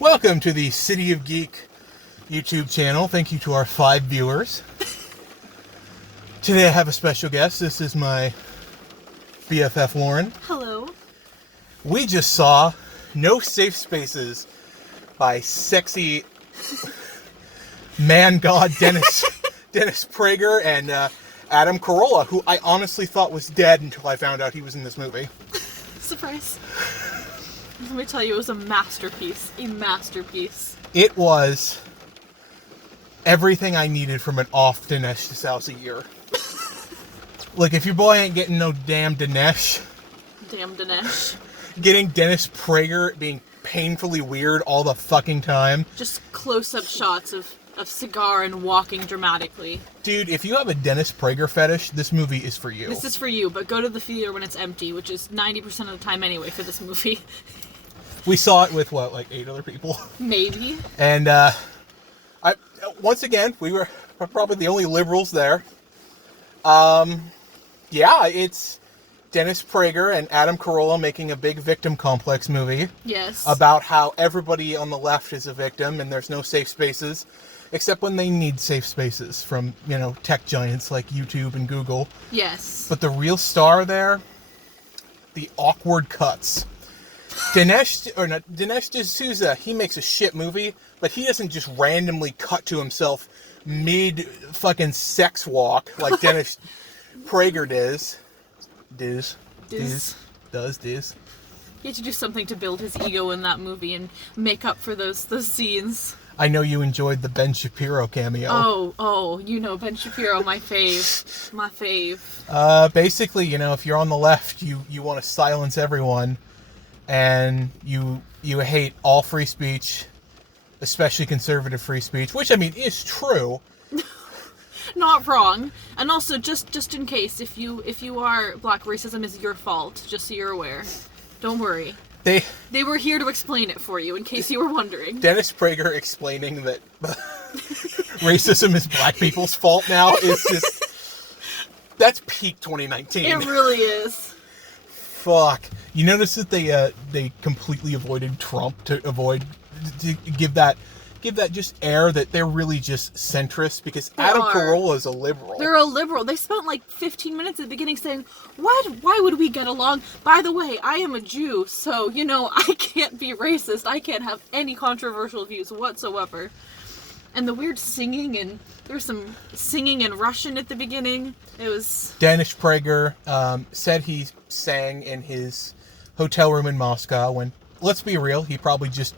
Welcome to the City of Geek YouTube channel. Thank you to our 5 viewers. Today I have a special guest. This is my BFF Lauren. Hello. We just saw No Safe Spaces by sexy man god Dennis Prager and Adam Carolla, who I honestly thought was dead until I found out he was in this movie. Surprise. Let me tell you, it was a masterpiece. A masterpiece. It was everything I needed from an off Dinesh D'Souza year. Like, if your boy ain't getting no damn Dinesh. Damn Dinesh. Getting Dennis Prager being painfully weird all the fucking time. Just close-up shots of cigar and walking dramatically. Dude, if you have a Dennis Prager fetish, this movie is for you. This is for you, but go to the theater when it's empty, which is 90% of the time anyway for this movie. We saw it with, what, like 8 other people? Maybe. And, once again, we were probably the only liberals there. Yeah, it's Dennis Prager and Adam Carolla making a big victim complex movie. Yes. About how everybody on the left is a victim and there's no safe spaces, except when they need safe spaces from, tech giants like YouTube and Google. Yes. But the real star there, the awkward cuts. Dinesh D'Souza, he makes a shit movie, but he doesn't just randomly cut to himself mid fucking sex walk like Dennis Prager does. He had to do something to build his ego in that movie and make up for those scenes. I know you enjoyed the Ben Shapiro cameo. Oh, Ben Shapiro, my fave. My fave. Basically, if you're on the left, you want to silence everyone, and you hate all free speech, especially conservative free speech, which, is true. Not wrong. And also, just in case, if you are black, racism is your fault, just so you're aware. Don't worry. They were here to explain it for you, in case you were wondering. Dennis Prager explaining that racism is black people's fault now is just... That's peak 2019. It really is. Fuck. You notice that they completely avoided Trump to give that just air that they're really just centrist, because Adam Carolla is a liberal. They're a liberal. They spent like 15 minutes at the beginning saying, why would we get along? By the way, I am a Jew, so, I can't be racist. I can't have any controversial views whatsoever. And the weird singing, and there was some singing in Russian at the beginning. It was... Dennis Prager said he sang in his hotel room in Moscow when, let's be real, he probably just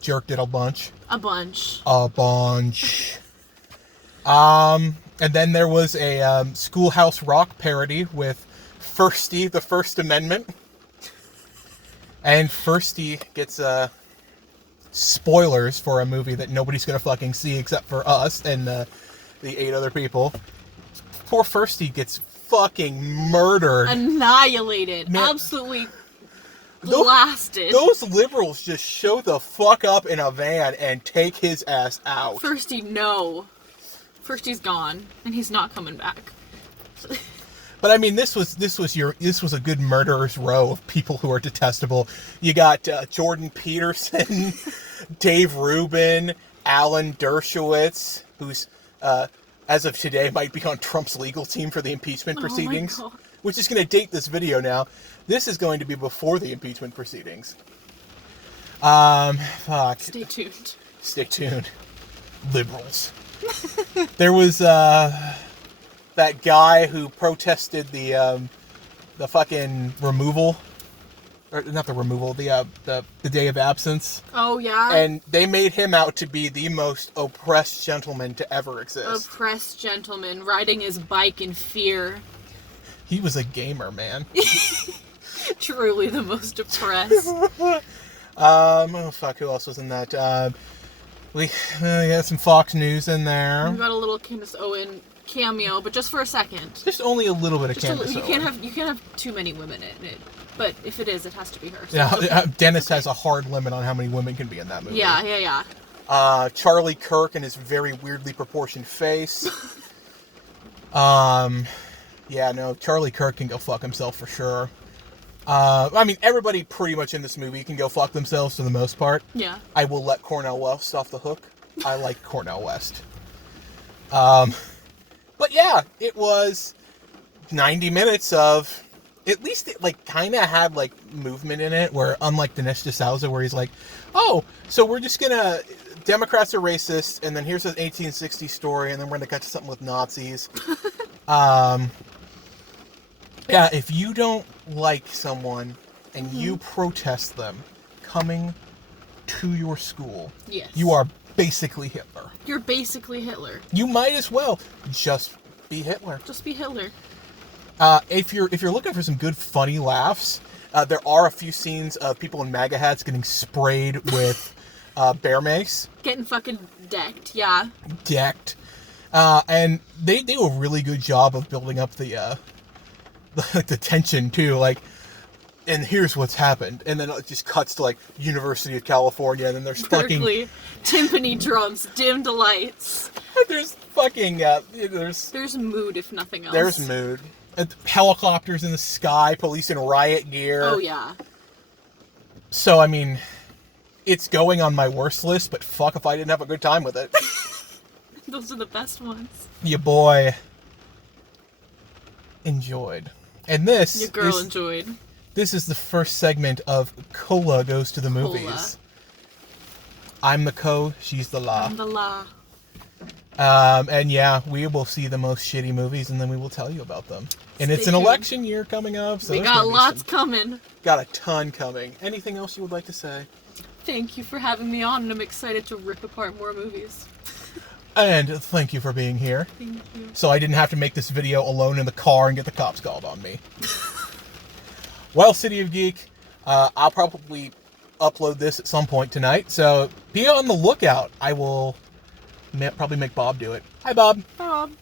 jerked it a bunch. A bunch. And then there was a Schoolhouse Rock parody with Firsty, the First Amendment. And Firsty gets spoilers for a movie that nobody's gonna fucking see except for us and the 8 other people. Poor Firsty gets fucking murdered. Annihilated. Man. Absolutely blasted. Those liberals just show the fuck up in a van and take his ass out. Firsty Firsty's gone, and he's not coming back. But this was a good murderer's row of people who are detestable. You got Jordan Peterson, Dave Rubin, Alan Dershowitz, who's as of today might be on Trump's legal team for the impeachment proceedings, which is going to date this video now. This is going to be before the impeachment proceedings. Fuck. Stay tuned. Liberals. There was that guy who protested the fucking removal, or not the removal, the day of absence. Oh yeah. And they made him out to be the most oppressed gentleman to ever exist. Oppressed gentleman riding his bike in fear. He was a gamer, man. Truly the most oppressed. Oh fuck, who else was in that? We had some Fox News in there. We got a little Candace Owen cameo, but just for a second. Just only a little bit of Candace Owen. You can't have too many women in it. But if it is, it has to be her. So yeah, Dennis has a hard limit on how many women can be in that movie. Yeah. Charlie Kirk and his very weirdly proportioned face. Yeah, no, Charlie Kirk can go fuck himself for sure. I mean, everybody pretty much in this movie can go fuck themselves for the most part. Yeah. I will let Cornel West off the hook. I like Cornel West. But yeah, it was 90 minutes of, at least it like kind of had like movement in it, where unlike Dinesh D'Souza, where he's like, oh, so we're just gonna, Democrats are racist, and then here's an 1860 story, and then we're gonna cut to something with Nazis. Yeah, if you don't like someone and you protest them coming to your school, Yes. you are basically Hitler. You're basically Hitler. You might as well just be Hitler. Just be Hitler. If you're looking for some good funny laughs, there are a few scenes of people in MAGA hats getting sprayed with bear mace. Getting fucking decked, yeah. Decked. And they do a really good job of building up the tension too, like, and here's what's happened, and then it just cuts to like University of California, and then there's Berkeley, timpani drums, dimmed lights. there's fucking There's mood, if nothing else. there's mood. Helicopters in the sky, police in riot gear. Oh yeah. So I mean, it's going on my worst list, but fuck if I didn't have a good time with it. Those are the best ones. Your boy enjoyed. And this Your girl enjoyed. This is the first segment of CoLa Goes to the Movies. I'm the co, she's the la. I'm the la. And yeah, we will see the most shitty movies, and then we will tell you about them. And it's an tuned. election year coming up, so We there's got gonna be lots coming. got a ton coming. Anything else you would like to say? Thank you for having me on, and I'm excited to rip apart more movies. And thank you for being here. Thank you. So I didn't have to make this video alone in the car and get the cops called on me. Well, City of Geek, I'll probably upload this at some point tonight, so be on the lookout. I will probably make Bob do it. Hi, Bob. Bob.